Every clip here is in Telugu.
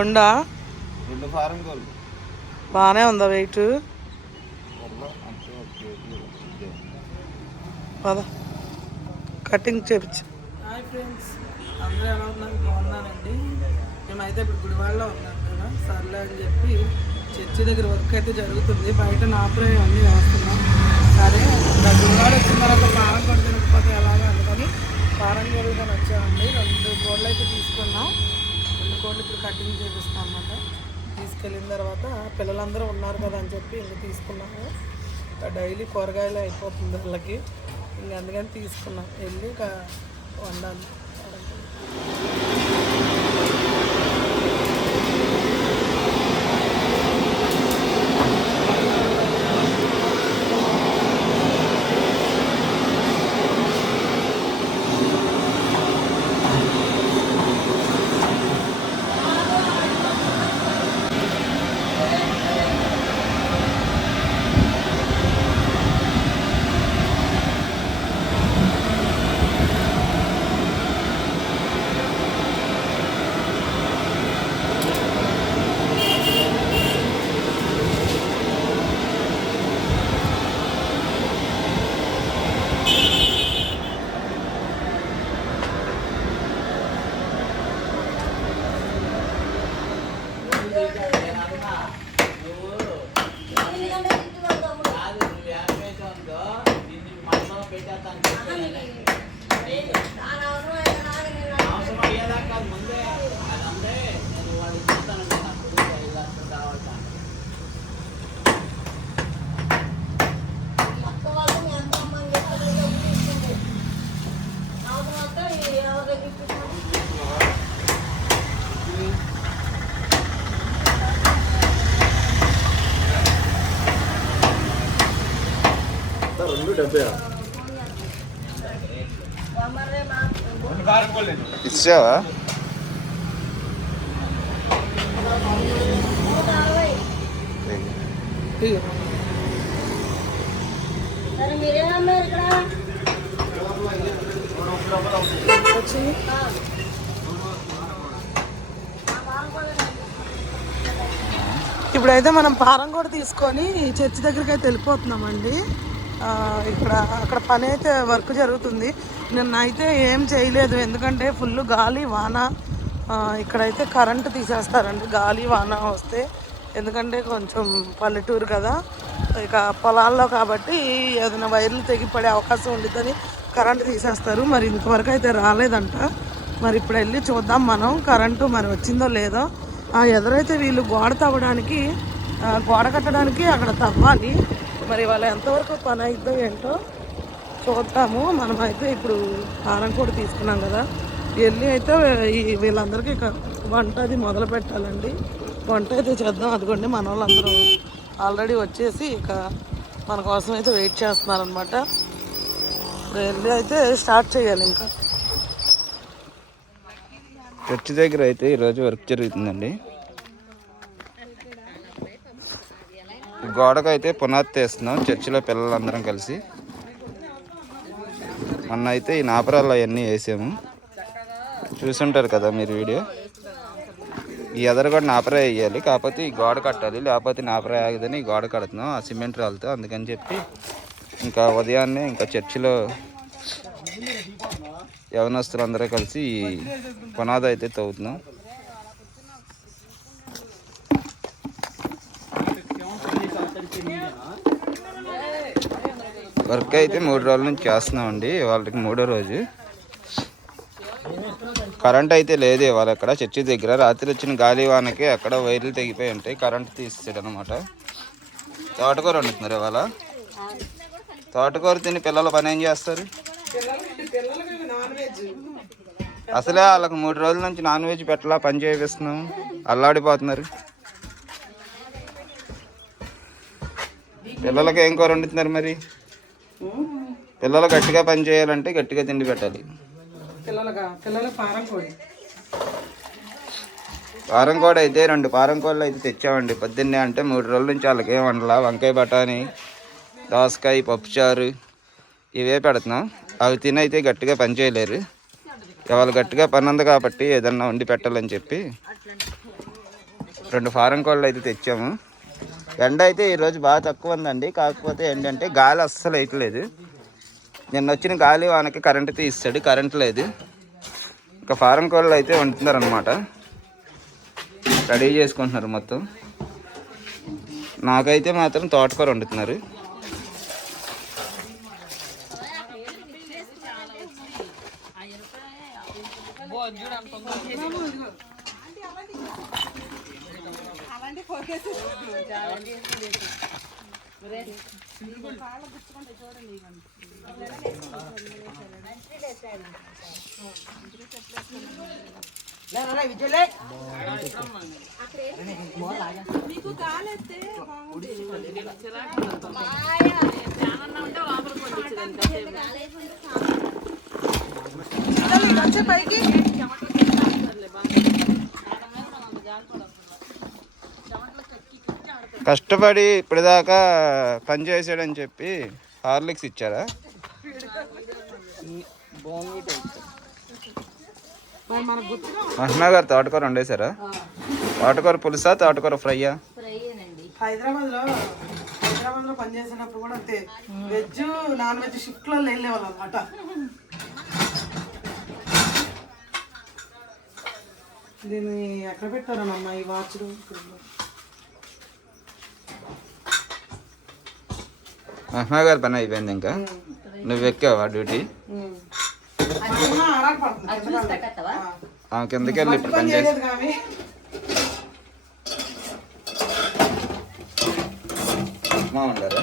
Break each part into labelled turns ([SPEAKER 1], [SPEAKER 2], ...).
[SPEAKER 1] రెండా
[SPEAKER 2] రెండు ఫారం కోళ్ళు
[SPEAKER 1] బాగానే ఉందా వెయిట్. పద. కటింగ్ చేపించు. హాయ్ ఫ్రెండ్స్ అందరూ ఎలా ఉన్నారు? బాగున్నానండి మేమైతే ఇప్పుడు గుడివాడలో ఉన్నాం కదా. సర్లే అని చెప్పి చర్చి దగ్గర వర్క్ అయితే జరుగుతుంది. బయట నాపురే అన్నీ వేస్తున్నాం. సరే ఇంకా గుడివాడ వచ్చిన తర్వాత పారం కూడా తినకపోతే ఎలాగో అందుకని పారం కొడుకొని వచ్చామండి. రెండు కోళ్ళు అయితే తీసుకున్నాం. కోళ్ళు ఇప్పుడు కటింగ్ చేపిస్తాం అనమాట తీసుకెళ్ళిన తర్వాత పిల్లలందరూ ఉన్నారు కదా అని చెప్పి ఇంక తీసుకున్నాము. డైలీ కూరగాయలు అయిపోతుంది వాళ్ళకి. ఇంక అందుకని తీసుకున్నాం. వెళ్ళి ఇక వండాలి.
[SPEAKER 2] ఇచ్చావా.
[SPEAKER 1] వచ్చింది. ఇప్పుడైతే మనం పారం కూడా తీసుకొని చర్చి దగ్గరికి అయితే వెళ్ళిపోతున్నామండి. ఇక్కడ అక్కడ పని అయితే వర్క్ జరుగుతుంది. నిన్న అయితే ఏం చేయలేదు. ఎందుకంటే ఫుల్ గాలి వాన ఇక్కడైతే కరెంటు తీసేస్తారండి. గాలి వాన వస్తే. ఎందుకంటే కొంచెం పల్లెటూరు కదా. ఇక పొలాల్లో కాబట్టి ఏదైనా వైర్లు తెగిపడే అవకాశం ఉండిద్దని కరెంటు తీసేస్తారు. మరి ఇంతవరకు అయితే రాలేదంట. మరి ఇప్పుడు వెళ్ళి చూద్దాం మనం. కరెంటు మరి వచ్చిందో లేదో. ఆ ఎదురైతే వీళ్ళు గోడ తవ్వడానికి గోడ కట్టడానికి అక్కడ తవ్వాలి. మరి వాళ్ళ ఎంతవరకు పని అయిద్దో ఏంటో చూద్దాము. మనమైతే ఇప్పుడు హారం కూడా తీసుకున్నాం కదా. వెళ్ళి అయితే వీళ్ళందరికీ ఇక వంట అది మొదలు పెట్టాలండి. వంట అయితే చేద్దాం అదిగోండి మన వాళ్ళందరూ ఆల్రెడీ వచ్చేసి ఇక మన కోసం అయితే వెయిట్ చేస్తున్నారనమాట వెళ్ళి అయితే స్టార్ట్ చేయాలి ఇంకా.
[SPEAKER 2] చర్చి దగ్గర అయితే ఈరోజు వర్క్ జరుగుతుందండి. గోడకైతే పునాది తీస్తున్నాం చర్చిలో పిల్లలందరం కలిసి. మొన్న అయితే ఈ నాపరాలు అవన్నీ వేసాము. చూసుంటారు కదా మీరు వీడియో. ఈ ఎదరు కూడా నాపరా వేయాలి. కాకపోతే ఈ గోడ కట్టాలి. లేకపోతే నాపరా ఆగదని ఈ గోడ కడుతున్నాం. ఆ సిమెంట్ రాళ్ళతో అందుకని చెప్పి ఇంకా ఉదయాన్నే ఇంకా చర్చిలో యవనస్తులందరూ కలిసి ఈ పునాది అయితే తవ్వుతున్నాం. వర్క్ అయితే మూడు రోజుల నుంచి చేస్తున్నామండి. వాళ్ళకి మూడో రోజు. కరెంట్ అయితే లేదు ఇవాళ అక్కడ చర్చి దగ్గర. రాత్రి వచ్చిన గాలి వానకి అక్కడ వైర్లు తెగిపోయి ఉంటాయి. కరెంట్ తీస్తాడు అనమాట తోటకూర వండుతున్నారు ఇవాళ. తోటకూర తిని పిల్లలు పని ఏం చేస్తారు? అసలే వాళ్ళకి మూడు రోజుల నుంచి నాన్ వెజ్ పెట్టలా పని చేపిస్తున్నాం. అల్లాడిపోతున్నారు. పిల్లలకి ఏం కూర వండుతున్నారు మరి? పిల్లలు గట్టిగా పని చేయాలంటే గట్టిగా తిండి పెట్టాలి.
[SPEAKER 1] పిల్లలుగా పిల్లల పారం కోడి.
[SPEAKER 2] పారం కోడి అయితే రెండు పారం కోళ్ళు అయితే తెచ్చామండి. పొద్దున్నే అంటే మూడు రోజుల నుంచి వాళ్ళకి ఏం వండలా? వంకాయ బఠానీ దోసకాయ పప్పుచారు ఇవే పెడుతున్నాం. అవి తిని అయితే గట్టిగా పని చేయలేరు. ఇవాళ గట్టిగా పని ఉంది కాబట్టి ఏదన్నా వండి పెట్టాలని చెప్పి రెండు ఫారం కోళ్ళు అయితే తెచ్చాము. ఎండ అయితే ఈరోజు బాగా తక్కువ ఉందండి. కాకపోతే ఏంటంటే గాలి అస్సలు వేయట్లేదు. నిన్న వచ్చిన గాలి వానకి కరెంట్ తీస్తాడు కరెంట్ లేదు. ఇంకా ఫారం కోళ్ళు అయితే వండుతున్నారు అనమాట రెడీ చేసుకుంటున్నారు మొత్తం. నాకైతే మాత్రం తోటకూర వండుతున్నారు.
[SPEAKER 1] వచ్చే పైకి.
[SPEAKER 2] కష్టపడి ఇప్పటిదాకా పని చేసాడని చెప్పి హార్లిక్స్ ఇచ్చారా? మహిమా గారు తోటకూర వండేశారా? తోటకూర పులుసా తోటకూర ఫ్రైయా?
[SPEAKER 1] హైదరాబాద్లో హైదరాబాద్లో పనిచేసేటప్పుడు కూడా అంతే. వెజ్ నాన్ వెజ్ షిఫ్ట్లో వెళ్ళేవాళ్ళు అనమాట దీన్ని ఎక్కడ పెట్టారనమ్మా ఈ వాచ్
[SPEAKER 2] మహిమా గారి పని అయిపోయింది ఇంకా. నువ్వు ఎక్కావా డ్యూటీ? కిందకి వెళ్ళి ఇప్పుడు పని చేసి ఉప్మా ఉండారా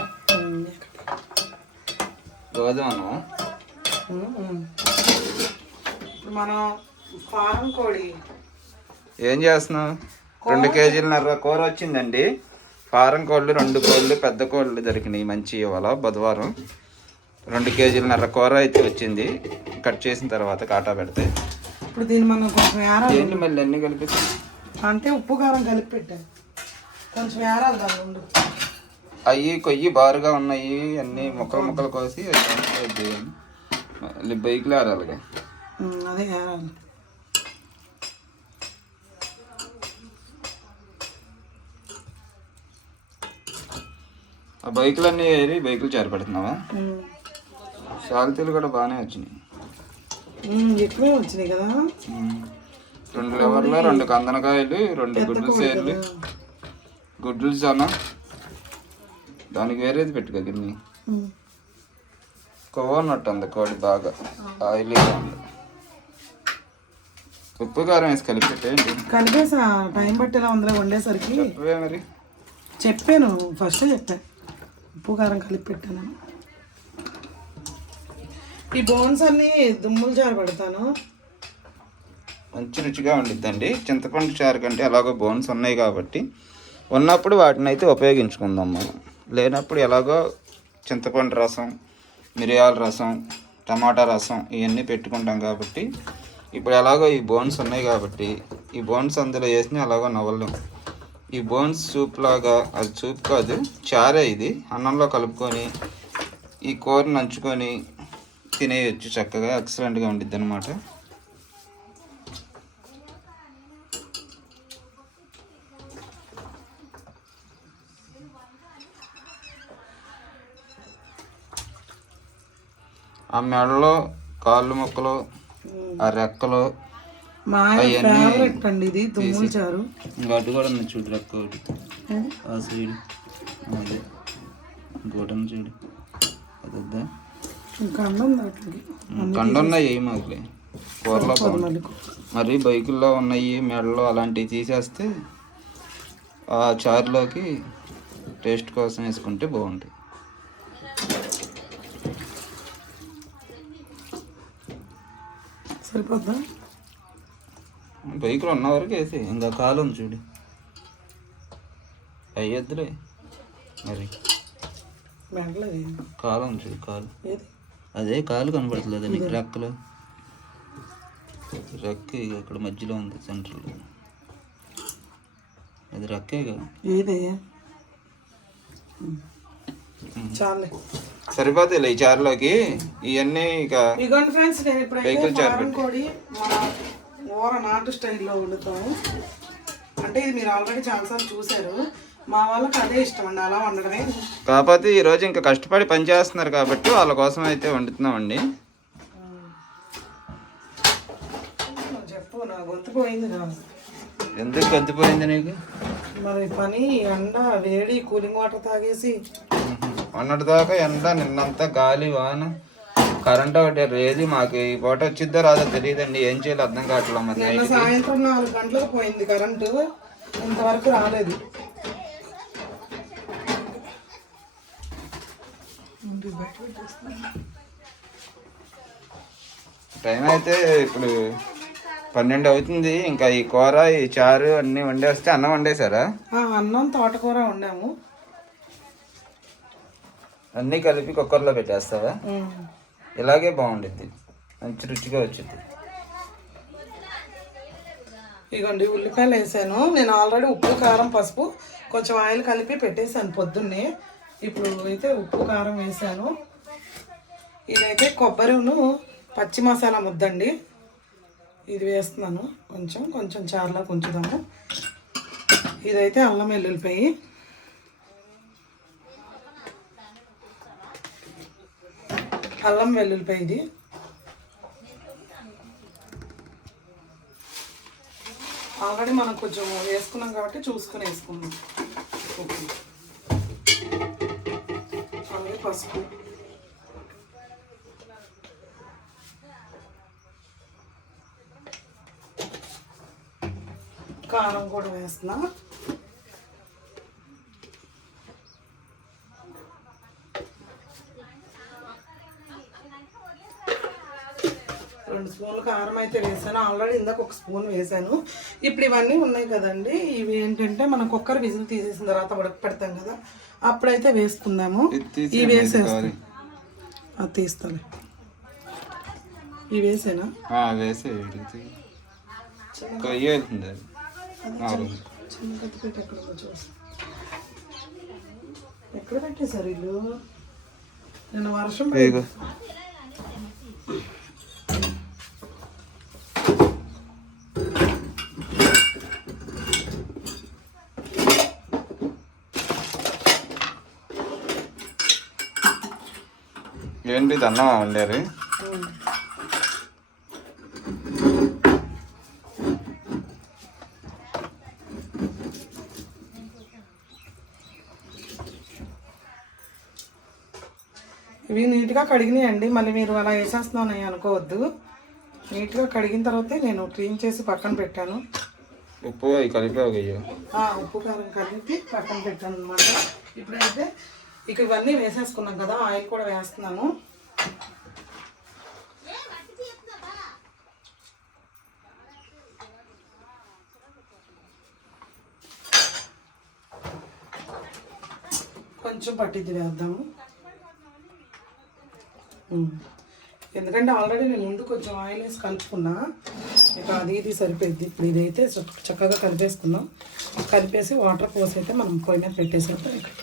[SPEAKER 2] గోధుమ
[SPEAKER 1] మనం కోడి.
[SPEAKER 2] ఏం చేస్తున్నావు? రెండు కేజీలన్నర కూర వచ్చిందండి. ఫారం కోళ్ళు రెండు కోళ్ళు పెద్ద కోళ్ళు దొరికినాయి. మంచి ఇవాళ బుధవారం. రెండు కేజీలన్నర కూర అయితే వచ్చింది. కట్ చేసిన తర్వాత కాటా పెడితే.
[SPEAKER 1] ఇప్పుడు దీన్ని మనం కొంచెం ఏరాలి
[SPEAKER 2] ఏంటి మళ్ళీ అన్ని కలిపి
[SPEAKER 1] అంటే ఉప్పు కారం కలిపి పెట్టాను కొంచెం ఏరాలి దాన్ని ఉండు
[SPEAKER 2] అవి కొయ్యి బారుగా ఉన్నాయి. అన్ని ముక్కలు ముక్కలు కోసి. మళ్ళీ బైక్లో ఆరాలిగా
[SPEAKER 1] ఉమ్, అదే ఏరాలి
[SPEAKER 2] ఆ బైకులు అన్నీ ఏరి బైకులు చేరపెడుతున్నావా. సాల్తీలు కూడా బాగానే వచ్చినాయి.
[SPEAKER 1] ఎక్కువే వచ్చినాయి కదా.
[SPEAKER 2] రెండు లెవర్లు రెండు కందనకాయలు రెండు గుడ్లు సేర్లు. గుడ్లు చానా. దానికి వేరేది పెట్టుకో గిన్నె.
[SPEAKER 1] ఉమ్.
[SPEAKER 2] కొవ్వ ఉన్నట్టు ఉంది కోడి బాగా. ఆయిలీగా ఉంది. ఉప్పు కారం వేసి కలిపి పెట్టేయండి
[SPEAKER 1] కలిపేసా టైం పట్టేలా ఉందిలే వండేసరికి.
[SPEAKER 2] మరి.
[SPEAKER 1] చెప్పాను ఫస్ట్ చెప్పాను ఉప్పు కారం కలిపి పెట్టాను ఈ బోన్స్ అన్ని దుమ్ములు చారు పెడతాను
[SPEAKER 2] మంచి రుచిగా ఉండిద్దండి. చింతపండు చారు కంటే ఎలాగో బోన్స్ ఉన్నాయి కాబట్టి ఉన్నప్పుడు వాటిని అయితే ఉపయోగించుకుందాం మనం. లేనప్పుడు ఎలాగో చింతపండు రసం మిరియాల రసం టమాటా రసం ఇవన్నీ పెట్టుకుంటాం కాబట్టి ఇప్పుడు ఎలాగో ఈ బోన్స్ ఉన్నాయి కాబట్టి ఈ బోన్స్ అందులో వేసిన ఎలాగో నవ్వలేం. ఈ బోన్స్ సూప్ లాగా అది సూప్ కాదు చారే ఇది. అన్నంలో కలుపుకొని ఈ కూరను నంచుకొని తినేయచ్చు చక్కగా ఎక్సలెంట్గా ఉండిద్ది అనమాట ఆ మెడలో కాళ్ళు ముక్కలు ఆ రెక్కలు
[SPEAKER 1] మా ఆయన ఫేవరెట్ అండి ఇది చారు.
[SPEAKER 2] ఇంకా అటు కూడా ఉంది చూడు రెక్క ఒకటి. ఆ సైడ్ అదే ఇంకోటి చూడు. అది వద్దా
[SPEAKER 1] ఇంకా అన్నం దాంట్లోకి
[SPEAKER 2] కండ ఉన్నాయి ఏం మాకులే కూరలో మరి బైకుల్లో ఉన్నాయి మెడలో అలాంటివి తీసేస్తే ఆ చారులోకి టేస్ట్ కోసం వేసుకుంటే బాగుంటాయి.
[SPEAKER 1] సరిపోద్దా?
[SPEAKER 2] బైకులో ఉన్న వరకు వేసి ఇంకా కాలు చూడు. అయ్యొద్దులే. మరి కాలు చూడు కాలు.
[SPEAKER 1] ఏది?
[SPEAKER 2] అదే కాలు కనబడుతుంది నీకు రెక్కలు. రెక్క ఇక అక్కడ మధ్యలో ఉంది సెంటర్లో అది రెక్కేగా
[SPEAKER 1] ఏదే చాలే.
[SPEAKER 2] సరిపోతాయి ఈ చారులోకి. ఇవన్నీ ఇక
[SPEAKER 1] ఇగోండి ఫ్రెండ్స్ నేను ఇప్పుడైతే
[SPEAKER 2] వెహికల్ చారు
[SPEAKER 1] ఫారం కోడి మన ఊర నాటు స్టైల్లో వండుతాము. అంటే ఇది మీరు ఆల్రెడీ చాలాసార్లు చూశారు. మా వాళ్ళకి అదే ఇష్టం అండి అలా వండడమే.
[SPEAKER 2] కాకపోతే ఈరోజు ఇంకా కష్టపడి పని చేస్తున్నారు కాబట్టి వాళ్ళ కోసం అయితే వండుతున్నామండి.
[SPEAKER 1] చెప్పు నా గొంతు పోయింది కాదు
[SPEAKER 2] ఎందుకు గంతిపోయింది నీకు?
[SPEAKER 1] మరి పని ఎండ వేడి కూలింగ్ వాటర్ తాగేసి.
[SPEAKER 2] మొన్నటి దాకా ఎండ నిన్నంతా గాలి వాన కరెంట్ ఒకటి లేదు మాకు ఈ పూట వచ్చిద్దో రాదో తెలియదండి ఏం చేయాలి అర్థం కావట్లేదు మరి
[SPEAKER 1] సాయంత్రం నాలుగు గంటలకు పోయింది కరెంటు ఇంతవరకు రాలేదు.
[SPEAKER 2] టైం అయితే ఇప్పుడు పన్నెండు అవుతుంది. ఇంకా ఈ కూర ఈ చారు అన్నీ వండేస్తే అన్నం వండేశారా?
[SPEAKER 1] ఆ, అన్నం తోటకూర వండాము.
[SPEAKER 2] అన్నీ కలిపి కుక్కర్లో పెట్టేస్తావా. ఇలాగే బాగుండిద్ది. మంచి రుచిగా వచ్చింది
[SPEAKER 1] ఇగోండి ఉల్లిపాయలు వేసాను. నేను ఆల్రెడీ ఉప్పు కారం పసుపు కొంచెం ఆయిల్ కలిపి పెట్టేశాను పొద్దున్నే. ఇప్పుడు అయితే ఉప్పు కారం వేసాను. ఇదైతే కొబ్బరిను పచ్చి మసాలా ముద్దండి. ఇది వేస్తున్నాను. కొంచెం కొంచెం చారులా ఉంచుదాము ఇదైతే అల్లం వెల్లుల్లిపాయి. అల్లం వెల్లుల్లిపాయ ఇది. ఆల్రెడీ మనం కొంచెం వేసుకున్నాం కాబట్టి చూసుకొని వేసుకున్నాం ఓకే. అలాగే పసుపు కారం కూడా వేస్తున్నాను రెండు స్పూన్లు కారం అయితే వేసాను. ఆల్రెడీ ఇందాక ఒక స్పూన్ వేసాను. ఇప్పుడు ఇవన్నీ ఉన్నాయి kదండి ఇవి ఏంటంటే మనం కుక్కర్ విజిల్ తీసేసిన తర్వాత ఉడక పెడతాం కదా. అప్పుడైతే వేసుకుందాము. ఇవి వేసేస్తాం అది తీస్తాను ఇవి వేసేనా?
[SPEAKER 2] వేసే
[SPEAKER 1] ఎక్కడ పెట్టేశారు ఇల్లు నిన్న వర్షం
[SPEAKER 2] ఏంటి? అన్నం వండారు.
[SPEAKER 1] ఇవి నీట్గా కడిగినాయండి. మళ్ళీ మీరు అలా వేసేస్తున్నానని అనుకోవద్దు. నీట్గా కడిగిన తర్వాతే నేను క్లీన్ చేసి పక్కన పెట్టాను.
[SPEAKER 2] ఉప్పు అవి కలిపావు అయ్యో
[SPEAKER 1] ఆ, ఉప్పు కారం కలిపి పక్కన పెట్టాను అనమాట ఇప్పుడైతే ఇక ఇవన్నీ వేసేసుకున్నాం కదా ఆయిల్ కూడా వేస్తున్నాను. కొంచెం పట్టిద్ది వేద్దాము ఎందుకంటే ఆల్రెడీ నేను ముందు కొంచెం ఆయిల్ వేసి కలుపుకున్నా. ఇక అది ఇది సరిపోయింది ఇప్పుడు ఇదైతే చక్క- చక్కగా కలిపేసుకున్నాం కలిపేసి వాటర్ పోసి అయితే మనం పొయ్యి మీద పెట్టేసేద్దాం. ఇక్కడ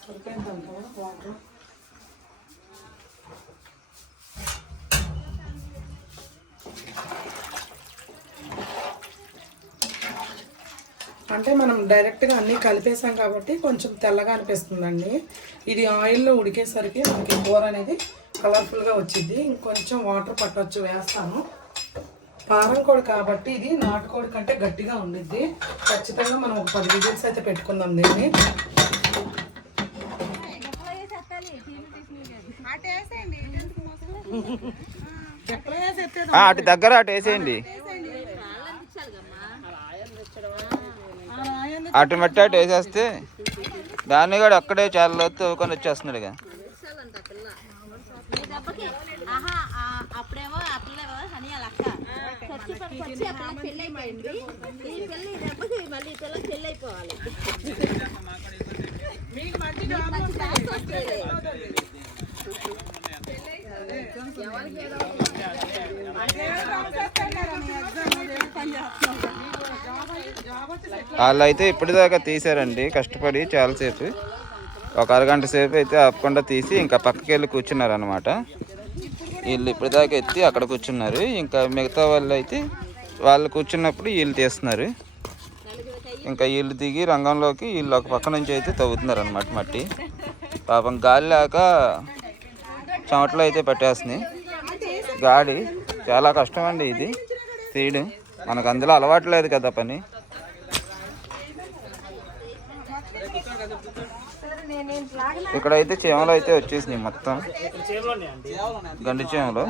[SPEAKER 1] సరిపోయిందంటావా వాటర్ అంటే మనం డైరెక్ట్గా అన్నీ కలిపేసాం కాబట్టి కొంచెం తెల్లగా అనిపిస్తుందండి. ఇది ఆయిల్లో ఉడికేసరికి మనకి కూర అనేది కలర్ఫుల్గా వచ్చింది ఇంకొంచెం వాటర్ పట్టొచ్చు వేస్తాను. పారం కోడి కాబట్టి ఇది నాటుకోడి కంటే గట్టిగా ఉండిద్ది. ఖచ్చితంగా మనం ఒక పది విజిల్స్ అయితే పెట్టుకుందాం దీన్ని.
[SPEAKER 2] అటు దగ్గర అటు వేసేయండి. అటు మెట్టి అటు వేసేస్తే దాన్ని కూడా అక్కడే చాలా తవ్వుకొని వచ్చేస్తున్నాడు ఇక.
[SPEAKER 3] అప్పుడేమో ఆ అని వాళ్ళ అక్క చచ్చి పెళ్ళి అయిపోయింది ఈ పెళ్ళి దెబ్బకి మళ్ళీ ఈ పెళ్ళి అయిపోవాలి ఎవరికి ఏదో ఒకటి.
[SPEAKER 2] వాళ్ళు అయితే ఇప్పటిదాకా తీసారండి కష్టపడి చాలాసేపు. ఒక అరగంట సేపు అయితే ఆపకుండా తీసి ఇంకా పక్కకి వెళ్ళి కూర్చున్నారు అనమాట వీళ్ళు ఇప్పటిదాకా ఎత్తి అక్కడ కూర్చున్నారు. ఇంకా మిగతా వాళ్ళు అయితే వాళ్ళు కూర్చున్నప్పుడు వీళ్ళు తీస్తున్నారు. ఇంకా వీళ్ళు దిగి రంగంలోకి వీళ్ళు ఒక పక్క నుంచి అయితే తవ్వుతున్నారు అనమాట మట్టి. పాపం గాలి లేక చెమటలు అయితే పట్టేస్తున్నాయి. గాడి చాలా కష్టం అండి ఇది. తీయడం. మనకు అందులో అలవాటు లేదు కదా పని. ఇక్కడైతే చేమలు అయితే వచ్చేసినాయి మొత్తం. గండి చేమలు.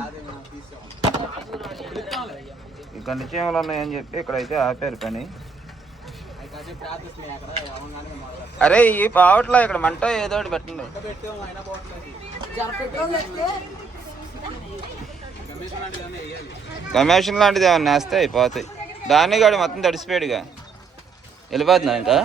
[SPEAKER 2] గండి చేమలు ఉన్నాయని చెప్పి ఇక్కడైతే ఆపారు పని. అరే ఈ పావట్లా ఇక్కడ మంట ఏదో ఒకటి పెట్టండి. కమిషన్ లాంటిది ఏమన్నా వేస్తే అయిపోతాయి. దాన్ని కాడు మొత్తం తడిసిపోయాడుగా. వెళ్ళిపోతుందా ఇంకా?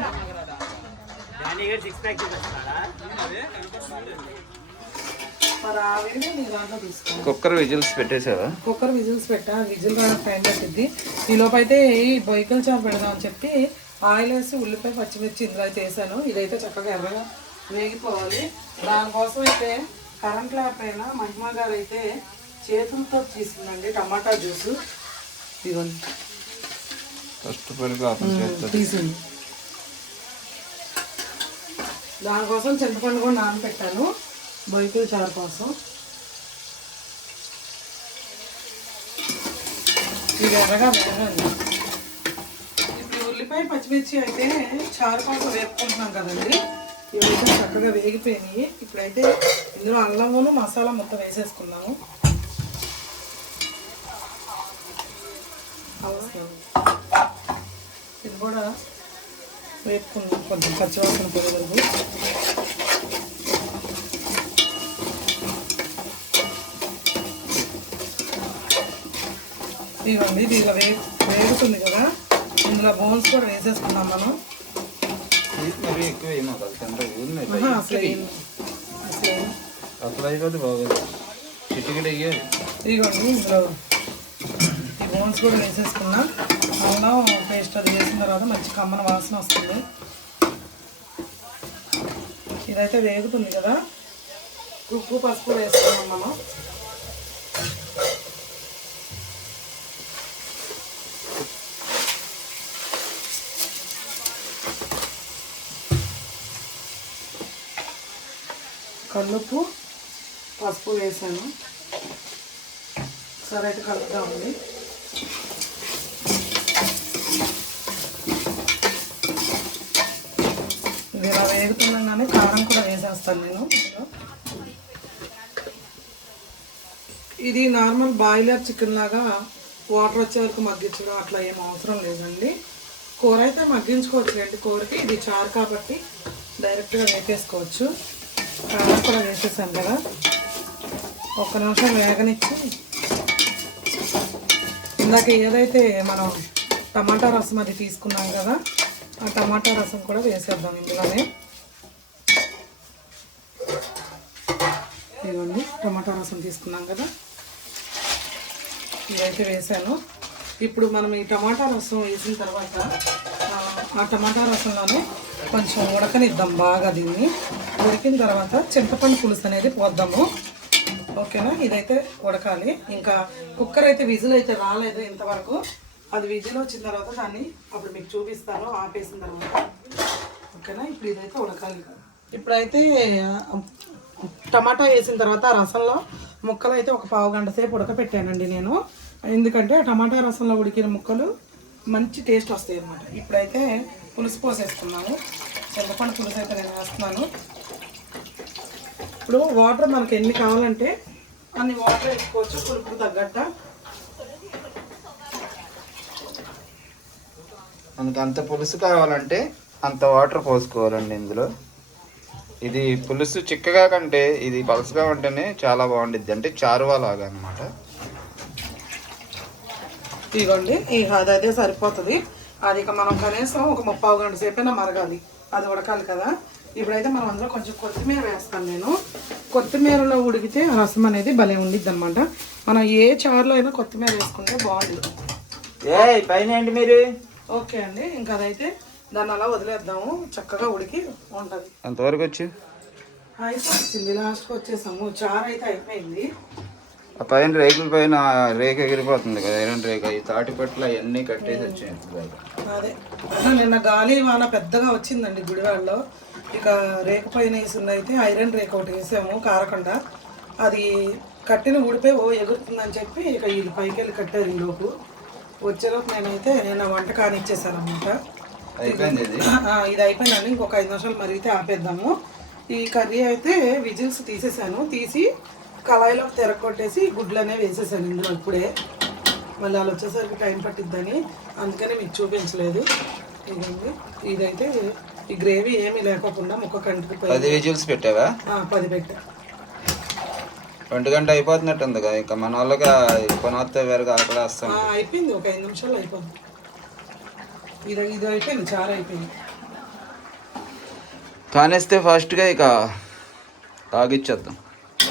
[SPEAKER 2] కుక్కర్ విజిల్స్ పెట్టేసావా
[SPEAKER 1] కుక్కర్ విజిల్స్ పెట్టా విజిల్ టైం పట్టింది ఈ లోపు అయితే చారు పెడదాం అని చెప్పి ఆయిల్ వేసి ఉల్లిపాయ పచ్చిమిర్చి ఇందులో అయితే వేసాను. ఇదైతే చక్కగా ఎర్రగా వేగిపోవాలి. దానికోసం అయితే కరెంట్ లేకపోయినా మహిమ గారు అయితే చేతులతో తీసిందండి టమాటా జ్యూస్. ఇదిగోండి.
[SPEAKER 2] కష్టపడి
[SPEAKER 1] తీసింది దానికోసం చింతపండు కూడా నానబెట్టాను బొయ్యకుల చారు కోసం. ఇది ఎర్రగా వేగండి ఇప్పుడు ఉల్లిపాయ పచ్చిమిర్చి అయితే చారు కోసం వేపుకుంటున్నాం కదండి. ఇవైతే చక్కగా వేగిపోయినాయి. ఇప్పుడైతే ఇందులో అల్లమును మసాలా మొత్తం వేసేసుకున్నాము అవసరం. ఇది కూడా వేపుకున్నాం కొంచెం పచ్చివాసన పోయే వరకు ఇదిగోండి ఇది ఇలా వే వేగుతుంది కదా. ఇందులో బోన్స్ కూడా వేసేసుకున్నాం మనం. అసలు
[SPEAKER 2] అయిపోతే బాగోదు అయ్యారు
[SPEAKER 1] ఇదిగోండి ఇందులో ఈ బోన్స్ కూడా వేసేసుకున్నాం అల్లం పేస్ట్ అది వేసిన తర్వాత మంచి కమ్మన వాసన వస్తుంది. ఇదైతే వేగుతుంది కదా? ఉప్పు పసుపు వేసుకున్నాం మనం. కల్లుప్పు పసుపు వేసాను. సరే అయితే కలుపుదామండి ఇది ఇలా వేగుతుండగానే కారం కూడా వేసేస్తాను నేను ఇది నార్మల్ బాయిలర్ చికెన్ లాగా వాటర్ వచ్చే వరకు మగ్గించడం అట్లా ఏం అవసరం లేదండి. కూర అయితే మగ్గించుకోవచ్చు అండి. కూరకి ఇది చారు కాబట్టి డైరెక్ట్గా వేపేసుకోవచ్చు. కారం కూడా వేసేసాను కదా. ఒక్క నిమిషం వేగనిచ్చి ఇందాక ఏదైతే మనం టమాటా రసం అది తీసుకున్నాం కదా ఆ టమాటా రసం కూడా వేసేద్దాం ఇందులోనే. ఇదిగోండి టమాటా రసం తీసుకున్నాం కదా. ఇదైతే వేసాను. ఇప్పుడు మనం ఈ టమాటా రసం వేసిన తర్వాత ఆ, టమాటా రసంలోనే కొంచెం ఉడకనిద్దాం బాగా దీన్ని. ఉడికిన తర్వాత చింతపండు పులుసు అనేది పోద్దాము. ఓకేనా? ఇదైతే ఉడకాలి. ఇంకా కుక్కర్ అయితే విజిల్ అయితే రాలేదు ఇంతవరకు. అది విజిల్ వచ్చిన తర్వాత దాన్ని అప్పుడు మీకు చూపిస్తాను. ఆపేసిన తర్వాత. ఓకేనా? ఇప్పుడు ఇదైతే ఉడకాలి. ఇప్పుడైతే టమాటా వేసిన తర్వాత ఆ రసంలో ముక్కలు అయితే ఒక పావు గంట సేపు ఉడకపెట్టానండి నేను. ఎందుకంటే ఆ టమాటా రసంలో ఉడికిన ముక్కలు మంచి టేస్ట్ వస్తాయి అన్నమాట. ఇప్పుడైతే పులుసు పోసేసుకున్నాము. చింతపండు పులుసు అయితే నేను వేస్తున్నాను. ఇప్పుడు వాటర్ మనకి ఎన్ని కావాలంటే అన్ని వాటర్ వేసుకోవచ్చు. పులుపుకు తగ్గట్ట.
[SPEAKER 2] మనకు అంత పులుసు కావాలంటే అంత వాటర్ పోసుకోవాలండి ఇందులో. ఇది పులుసు చిక్కగా కంటే ఇది పలుసుగా ఉంటేనే చాలా బాగుండిద్ది. అంటే చారువా లాగా అనమాట
[SPEAKER 1] ఇదిగోండి ఈ అదైతే సరిపోతుంది. అది ఇక మనం కనీసం ఒక ముప్పావు గంట సేపైనా మరగాలి. అది ఉడకాలి కదా. ఇప్పుడైతే మనం అందులో కొంచెం కొత్తిమీర వేస్తాను నేను. కొత్తిమీరలో ఉడికితే రసం అనేది భలే ఉండిద్ది అనమాట మనం ఏ చారులో అయినా కొత్తిమీర వేసుకుంటే బాగుంటుంది
[SPEAKER 2] ఏ పైన మీరు?
[SPEAKER 1] ఓకే అండి ఇంకా అదైతే దాన్ని అలా వదిలేద్దాము. చక్కగా ఉడికి ఉంటుంది.
[SPEAKER 2] అంతవరకు వచ్చి?
[SPEAKER 1] అయిపోయింది లాస్ట్కి వచ్చేసాము. చారు అయితే అయిపోయింది.
[SPEAKER 2] ఆ పైన రేకుల పైన రేక ఎగిరిపోతుంది కదా ఐరన్ రేక. ఈ తాటి పట్ల అవన్నీ కట్టేసి వచ్చాయి.
[SPEAKER 1] అదే. నిన్న గాలి వాన పెద్దగా వచ్చిందండి గుడివాడలో. ఇక రేకు పైన వేసింది అయితే ఐరన్ రేక్ ఒకటి వేసాము కారకుండా. అది కట్టిన ఊడిపోయి ఓ ఎగురుతుందని చెప్పి ఇక వీళ్ళు పైకి వెళ్ళి కట్టారు ఈ లోపు. వచ్చేలోపు నేనైతే నా వంట కానిచ్చేసాను అనమాట
[SPEAKER 2] అయిపోయింది ఇది?
[SPEAKER 1] అయిపోయిందండి. ఇంకొక ఐదు నిమిషాలు మరిగితే ఆపేద్దాము. ఈ కర్రీ అయితే విజిల్స్ తీసేసాను. తీసి కళాయిలో తిరగొట్టేసి గుడ్లు అనేవి వేసేసాను ఇందులో ఇప్పుడే. మళ్ళీ వాళ్ళు వచ్చేసరికి టైం పట్టిద్దని. అందుకనే మీకు చూపించలేదు. ఇదండి ఇదైతే ఈ గ్రేవీ ఏమీ లేకోకుండా ముక్క కంటికి
[SPEAKER 2] పది విజిల్స్ పెట్టావా?
[SPEAKER 1] పది పెట్టా.
[SPEAKER 2] ఒంటి గంట అయిపోతున్నట్టుంది కదా. ఇంకా మన వాళ్ళకి కొనొస్తే వేరుగా ఆకలి వస్తాం
[SPEAKER 1] ఆ, అయిపోయింది. ఒక ఐదు నిమిషాలు అయిపోయింది ఇది ఇది అయిపోయింది
[SPEAKER 2] కానేస్తే ఫాస్ట్గా ఇక తాగిచ్చేద్దాం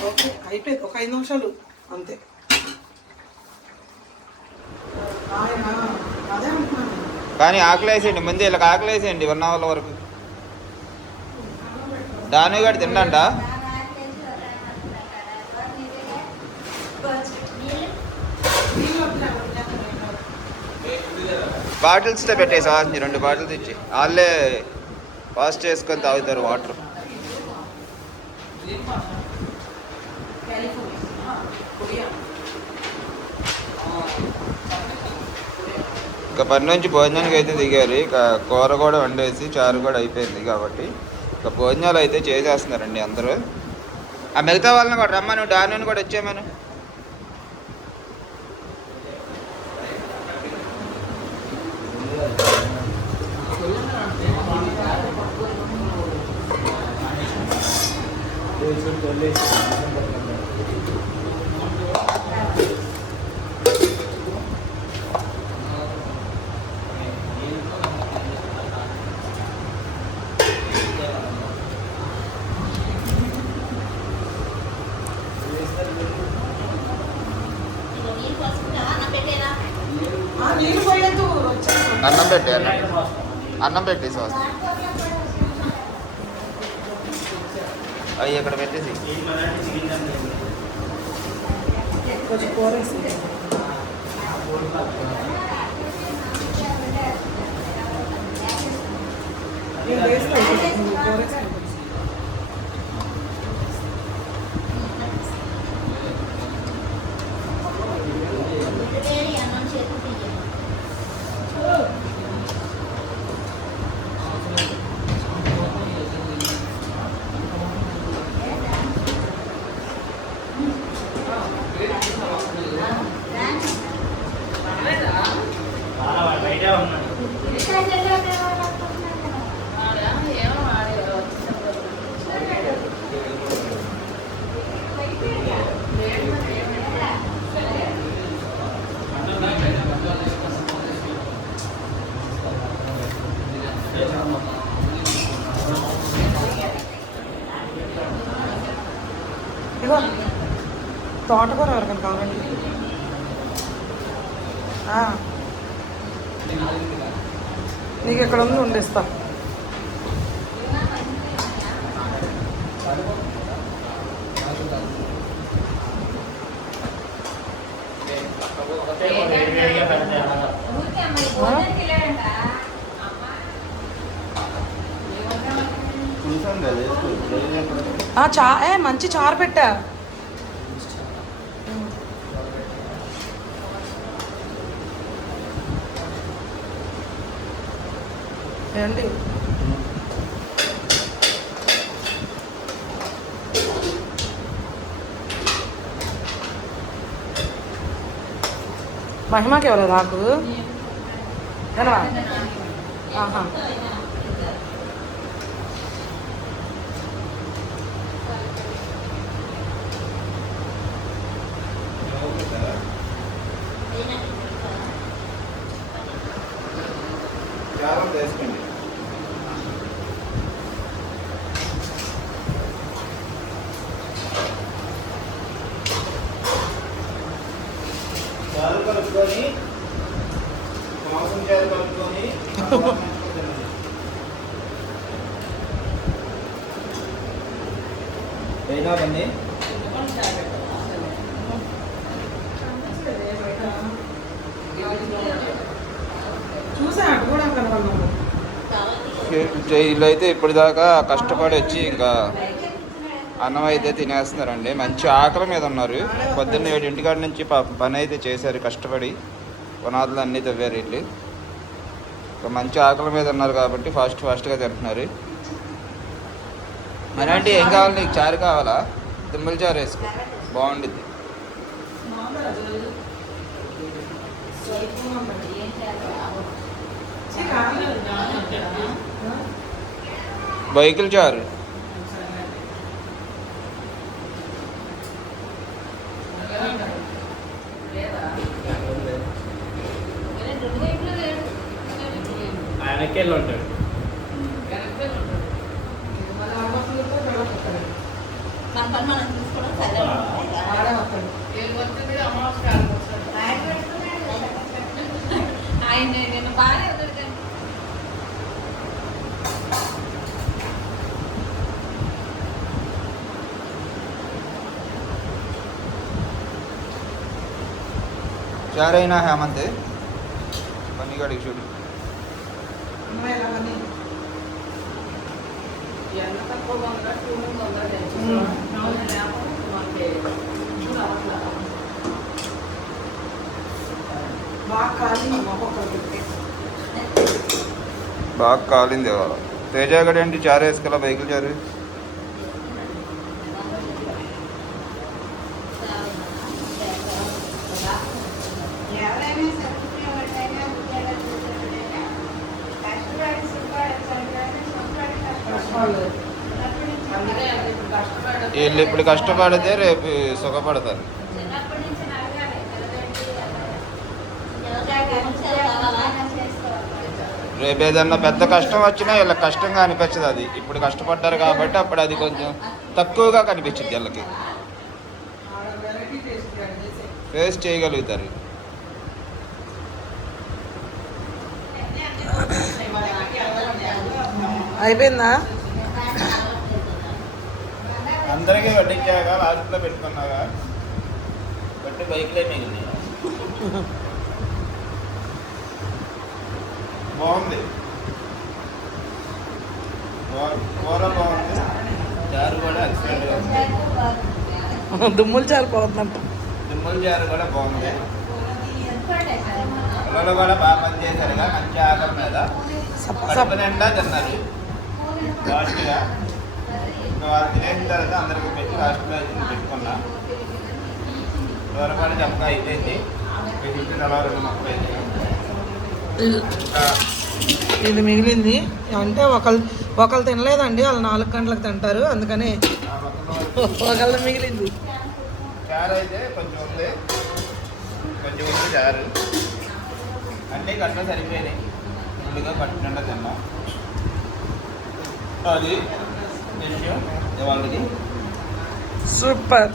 [SPEAKER 1] ఓకే అయిపోయింది ఒక ఐదు నిమిషాలు అంతే.
[SPEAKER 2] కానీ ఆకలి వేసేయండి ముందు వీళ్ళకి ఆకలి వేసేయండి వన్ అవర్ వరకు. దాని కూడా తిండంట బాటిల్స్తో పెట్టేసి వాసని రెండు బాటిల్స్ ఇచ్చి వాళ్ళే వాష్ చేసుకొని తాగుతారు వాటర్. ఇక పని నుంచి భోజనానికి అయితే దిగారు. ఇక కూర కూడా వండేసి చారు కూడా అయిపోయింది కాబట్టి ఇక భోజనాలు అయితే చేసేస్తున్నారండి అందరూ. ఆ మిగతా వాళ్ళని కూడా రమ్మను డాను కూడా వచ్చామను అన్నం పెట్టి అన్నం. అన్నం పెట్టి అవి ఇక్కడ పెట్టేసి
[SPEAKER 1] కొంచెం కూర వేసి నేను వేస్తాను నువ్వు కూర వేసుకో.
[SPEAKER 3] అన్నం చేతి తీయాలి
[SPEAKER 1] ఇగో తోటకూర ఎవరికైనా కావాలండి ఆ. నీకు ఎక్కడ ఉంది వండిస్తా ఆ, చా ఏ మంచి చారు పెట్టా. ఏంటి మహిమకి ఎవరు రాకు? ఆహా
[SPEAKER 2] చాలా వేసుకోండి చారు కలుపుకొని పప్పుల చారు కలుపుకొని అయినా బండి
[SPEAKER 1] కనపడినాము
[SPEAKER 2] వీళ్ళైతే ఇప్పటిదాకా కష్టపడి వచ్చి ఇంకా అన్నం అయితే తినేస్తున్నారండి. మంచి ఆకలి మీద ఉన్నారు. పొద్దున్న ఏడింటికాడ నుంచి పని అయితే చేశారు కష్టపడి పునాదులు అన్నీ తవ్వారు వీళ్ళు మంచి ఆకలి మీద ఉన్నారు కాబట్టి ఫాస్ట్ ఫాస్ట్గా తింటున్నారు. మరి అంటే ఏం కావాలి నీకు? చారు కావాలా? దుమ్మల చారు వేసుకో. బాగుండుద్ది. బైకులు చారు.
[SPEAKER 4] ఆయనకి ఉంటాడు.
[SPEAKER 3] పని మనం చూసుకోవడం సరే ఆయన నేను బాగానే ఎదురుగాను
[SPEAKER 2] చారు అయినా హేమంత్? పనిగాడికి చూడు.
[SPEAKER 1] బాగా కాలింది ఒక్కొక్కరికి
[SPEAKER 2] బాగా కాలింది ఇవాళ అంటే చారు వేసుకెళ్ళా బైకులు చారు వీళ్ళు ఇప్పుడు కష్టపడితే రేపు సుఖపడతారు. రేపు ఏదన్నా పెద్ద కష్టం వచ్చినా వీళ్ళకి కష్టంగా అనిపించదు అది. ఇప్పుడు కష్టపడ్డారు కాబట్టి అప్పుడు అది కొంచెం తక్కువగా కనిపించింది వీళ్ళకి. ఫేస్ చేయగలుగుతారు.
[SPEAKER 1] అయిపోయిందా?
[SPEAKER 2] అందరికీ వడ్డించాక లాస్ట్లో పెట్టుకున్నాగా. బట్టి బైక్లే మిగిలినాయి. బాగుంది. కూర బాగుంది. చారు కూడా ఎక్సలెంట్గా
[SPEAKER 1] దుమ్ములు
[SPEAKER 2] చారు కూడా బాగుంది. పిల్లలు కూడా బాగా పనిచేశారుగా మంచి ఆకలి మీద. నిండా తిన్నారు. లాస్ట్గా వాళ్ళు తినేసిన తర్వాత అందరికి పెట్టి లాస్ట్లో అయితే పెట్టుకున్నా త్వరపడి చక్కగా అయిపోయింది పెట్టి అలా రెండు మొక్కలు ఇంకా
[SPEAKER 1] ఇది మిగిలింది. అంటే ఒకళ్ళు ఒకళ్ళు తినలేదండి వాళ్ళు నాలుగు గంటలకు తింటారు. అందుకని ఒకళ్ళు మిగిలింది.
[SPEAKER 2] చారు అయితే కొంచెం ఉంది. కొంచెం ఉంది చారు అన్నీ కట్ట సరిపోయినాయి. ముందుగా పట్టినండా తిన్నాం. అది
[SPEAKER 1] సూపర్